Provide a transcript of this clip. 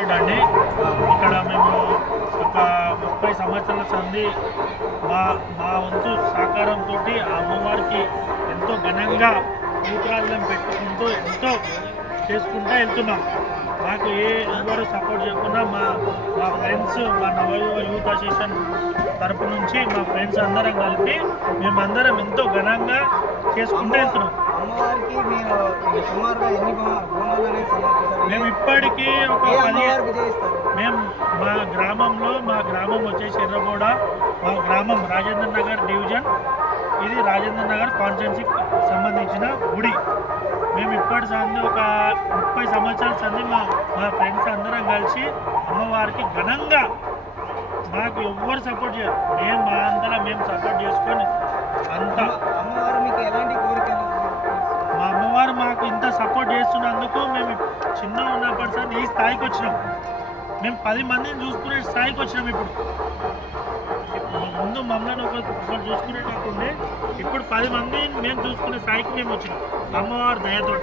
అండి ఇక్కడ మేము ఒక 30 సంవత్సరాల సంది మా మా వంతు సహకారంతో ఆ అమ్మవారికి ఎంతో ఘనంగా పూతరాజులను పెట్టుకుంటూ ఎంతో చేసుకుంటూ వెళ్తున్నాం. మాకు ఎవరు సపోర్ట్ చేయకుండా మా ఫ్రెండ్స్, మా నవయువ యూత్ అసోసియేషన్ తరపు నుంచి మా ఫ్రెండ్స్ అందరం కలిపి మేమందరం ఎంతో ఘనంగా చేసుకుంటూ వెళ్తున్నాం. మేము ఇప్పటికీ ఒక 10 మేము మా గ్రామం వచ్చేసి ఎర్రగూడ, మా గ్రామం రాజేంద్ర నగర్ డివిజన్, ఇది రాజేంద్ర నగర్ కాన్స్టిట్యున్సీకి సంబంధించిన గుడి. మేము ఇప్పటి సంది ఒక 30 సంవత్సరాల సంది మా ఫ్రెండ్స్ అందరం కలిసి అమ్మవారికి ఘనంగా, మాకు ఎవ్వరు సపోర్ట్ చేయరు, మేము మా అంతలా మేము సపోర్ట్ చేసుకొని అంతా. అమ్మవారు మీకు ఎలాంటి కోరికలు? మా అమ్మవారు మాకు ఇంత సపోర్ట్ చేస్తున్నందుకు మేము చిన్న ఉన్నప్పటి ఈ స్థాయికి వచ్చినాం. మేము 10 మందిని చూసుకునే స్థాయికి వచ్చినాం. ఇప్పుడు ముందు మమ్మల్ని ఒకరు చూసుకునేటట్టుండే, ఇప్పుడు 10 మందిని మేము చూసుకునే స్థాయికి మేము వచ్చినాం అమ్మవారి దయతో.